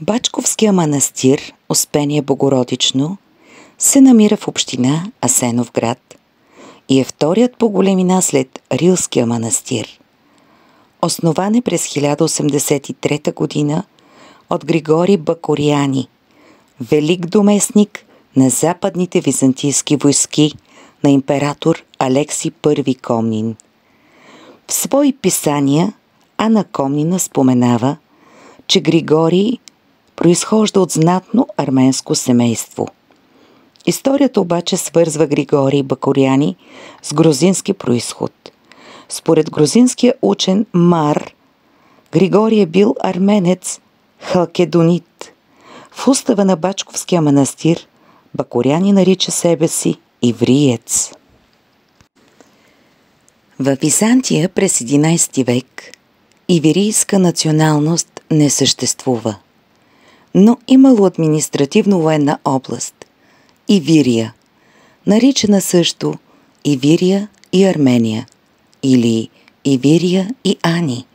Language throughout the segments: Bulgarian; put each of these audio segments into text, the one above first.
Бачковския манастир Успение Богородично се намира в община Асеновград и е вторият по големина след Рилския манастир. Основан е през 1083 година от Григорий Бакорияни, велик доместник на западните византийски войски на император Алекси I Комнин. В свои писания Ана Комнина споменава, че Григорий произхожда от знатно арменско семейство. Историята обаче свързва Григорий Бакорияни с грузински произход. Според грузинския учен Мар, Григорий е бил арменец халкедонит. В устава на Бачковския манастир Бакорияни нарича себе си ивриец. В Византия през 11 век ивирийска националност не съществува, но имало административно-военна област – Ивирия, наричана също Ивирия и Армения или Ивирия и Ани,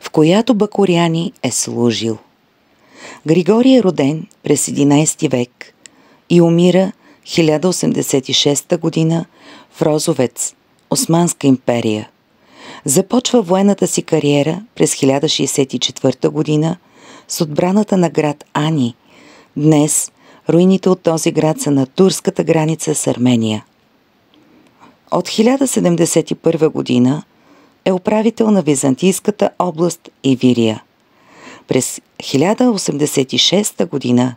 в която Бакорияни е служил. Григорий е роден през 11 век и умира 1086 година в Розовец, Османска империя. Започва военната си кариера през 1064 година с отбраната на град Ани. Днес руините от този град са на турската граница с Армения. От 1071 година е управител на византийската област Ивирия. През 1086 година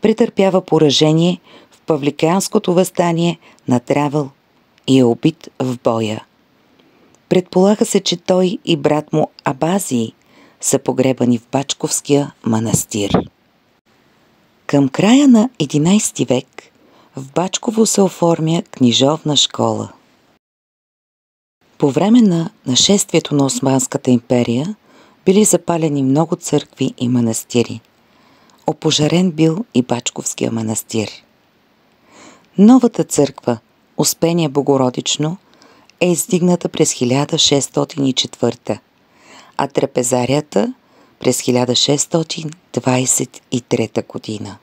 претърпява поражение в Павликянското въстание на Травел и е убит в боя. Предполага се, че той и брат му Абазий са погребани в Бачковския манастир. Към края на 11 век в Бачково се оформя книжовна школа. По време на нашествието на Османската империя били запалени много църкви и манастири. Опожарен бил и Бачковския манастир. Новата църква Успение Богородично е издигната през 1604, а трапезарията през 1623 година.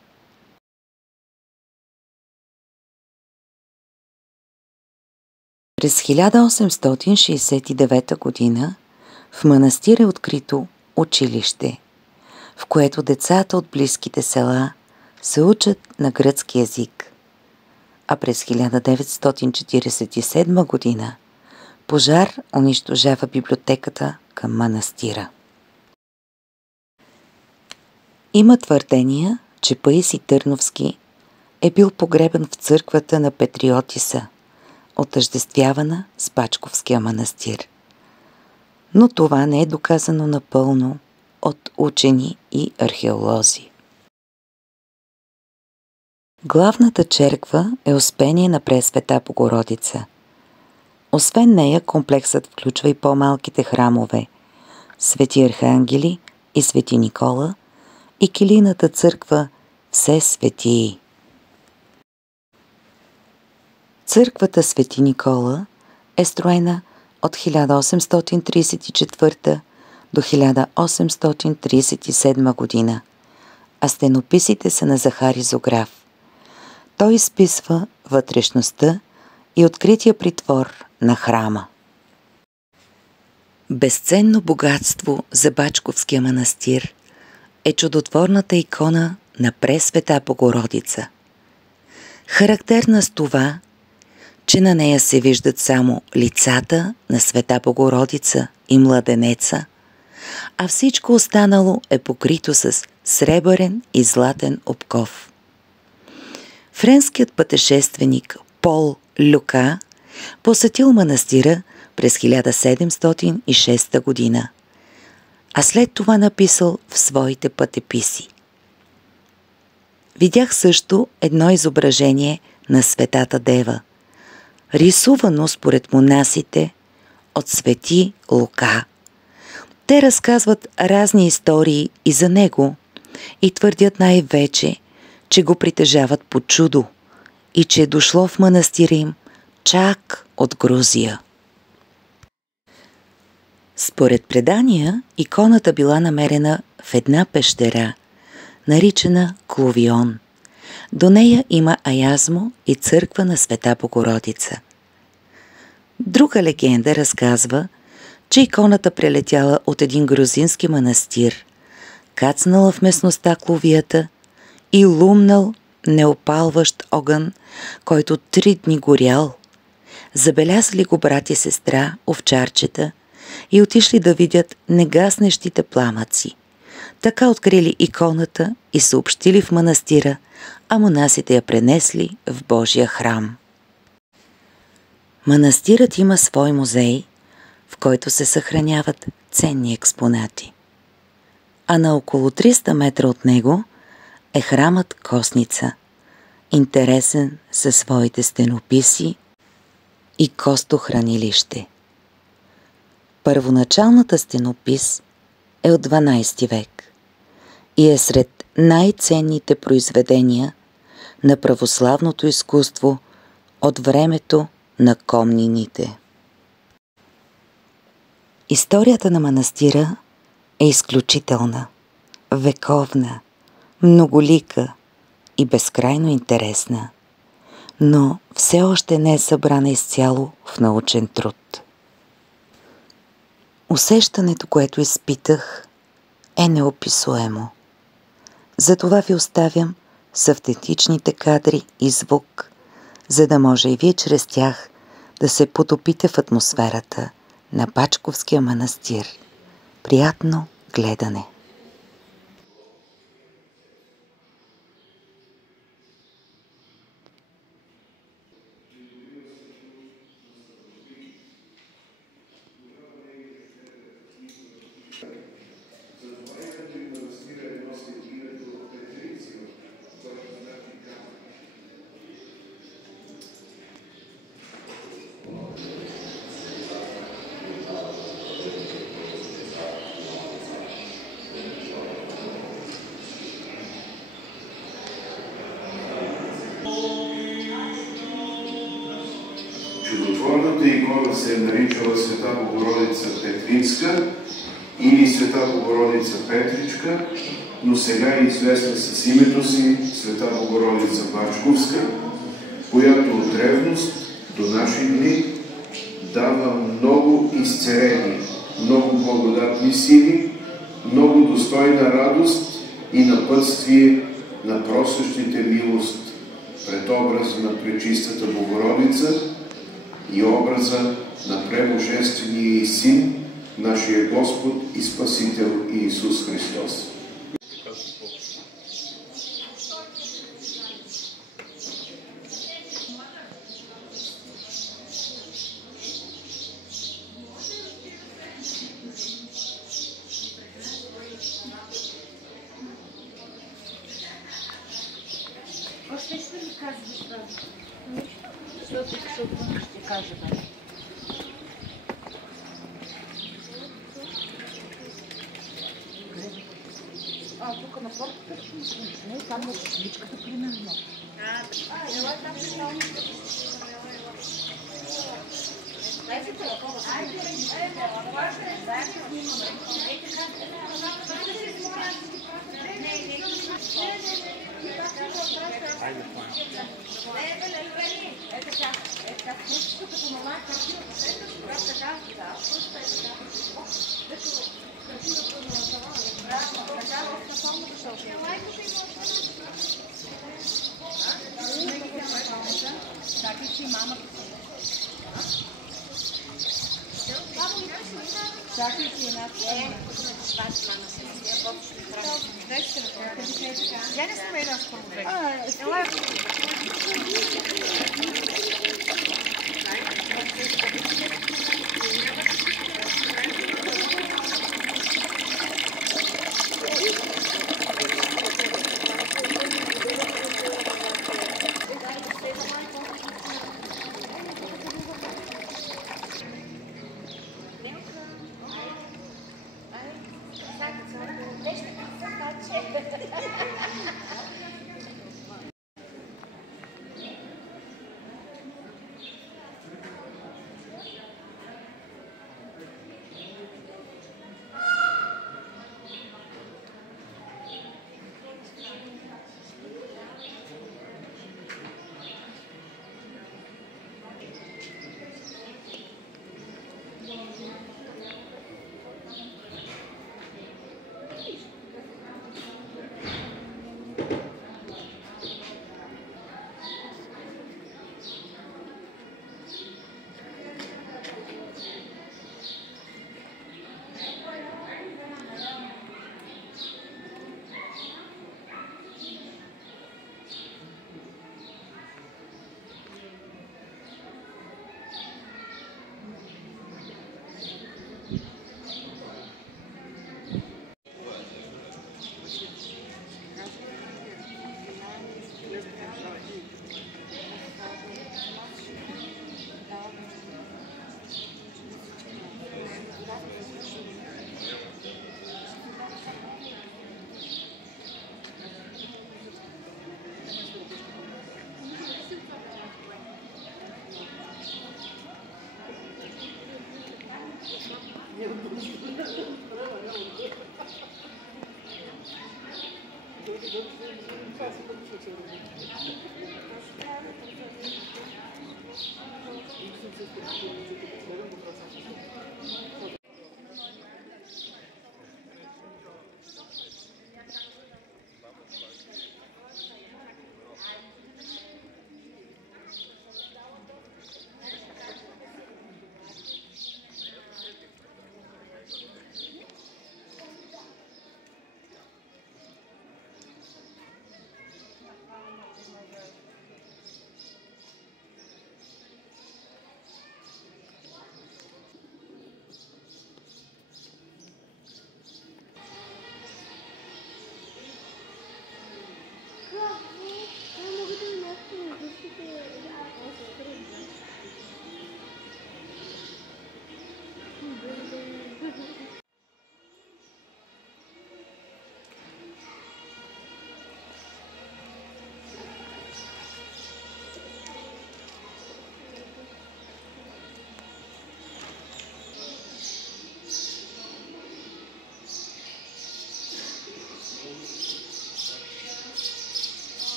През 1869 година в манастир е открито училище, в което децата от близките села се учат на гръцки език, а през 1947 година пожар унищожава библиотеката към манастира. Има твърдения, че Паисий Търновски е бил погребан в църквата на Петриотиса, отъждествявана с Бачковския манастир. Но това не е доказано напълно от учени и археолози. Главната черква е Успение на Пресвета Богородица. Освен нея, комплексът включва и по-малките храмове Свети Архангели и Свети Никола и килийната църква Все светии. Църквата Свети Никола е строена от 1834 до 1837 година, а стенописите са на Захари Зограф. Той изписва вътрешността и открития притвор на храма. Безценно богатство за Бачковския манастир е чудотворната икона на Пресвета Богородица. Характерна с това, че на нея се виждат само лицата на Света Богородица и младенеца, а всичко останало е покрито с сребърен и златен обков. Френският пътешественик Пол Люка посетил манастира през 1706 година, а след това написал в своите пътеписи. Видях също едно изображение на Светата Дева, рисувано според монасите от Свети Лука. Те разказват разни истории и за него и твърдят най-вече, че го притежават по чудо и че е дошло в манастира им чак от Грузия. Според предания, иконата била намерена в една пещера, наричана Клувион. До нея има аязмо и църква на Света Богородица. Друга легенда разказва, че иконата прелетяла от един грузински манастир, кацнала в местността Клувията и лумнал неопалващ огън, който 3 дни горял. Забелязали го брат и сестра, овчарчета, и отишли да видят негаснещите пламъци. Така открили иконата и съобщили в манастира, а монасите я пренесли в Божия храм. Манастирът има свой музей, в който се съхраняват ценни експонати. А на около 300 метра от него е храмът Косница, интересен със своите стенописи и костохранилище. Първоначалната стенопис е от 12 век и е сред най-ценните произведения на православното изкуство от времето на комнините. Историята на манастира е изключителна, вековна, многолика и безкрайно интересна, но все още не е събрана изцяло в научен труд. Усещането, което изпитах, е неописуемо. Затова ви оставям с автентичните кадри и звук, за да може и вие чрез тях да се потопите в атмосферата на Бачковския манастир. Приятно гледане! Чудотворната икона се е наричала Света Богородица Петринска или Света Богородица Петричка, но сега е известна с името си Света Богородица Бачковска, която от древност до наши дни дава много изцерени, много благодатни сили, много достойна радост и напътствие на просещите милост пред образа на Пречистата Богородица и образа на премъжествения Син, нашия Господ и Спасител Иисус Христос. Още ще ли казваш това? Защото ще кажа да. Тук на портата ще не там на чешмичката примерно. Ела там ще става. Чакай си една я не сме една спорта.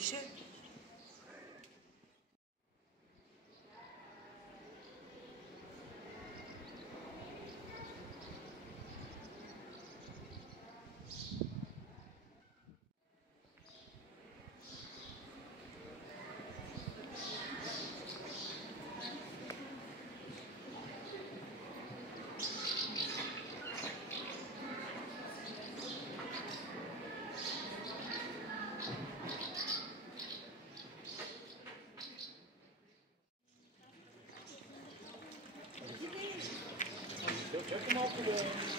Michel, да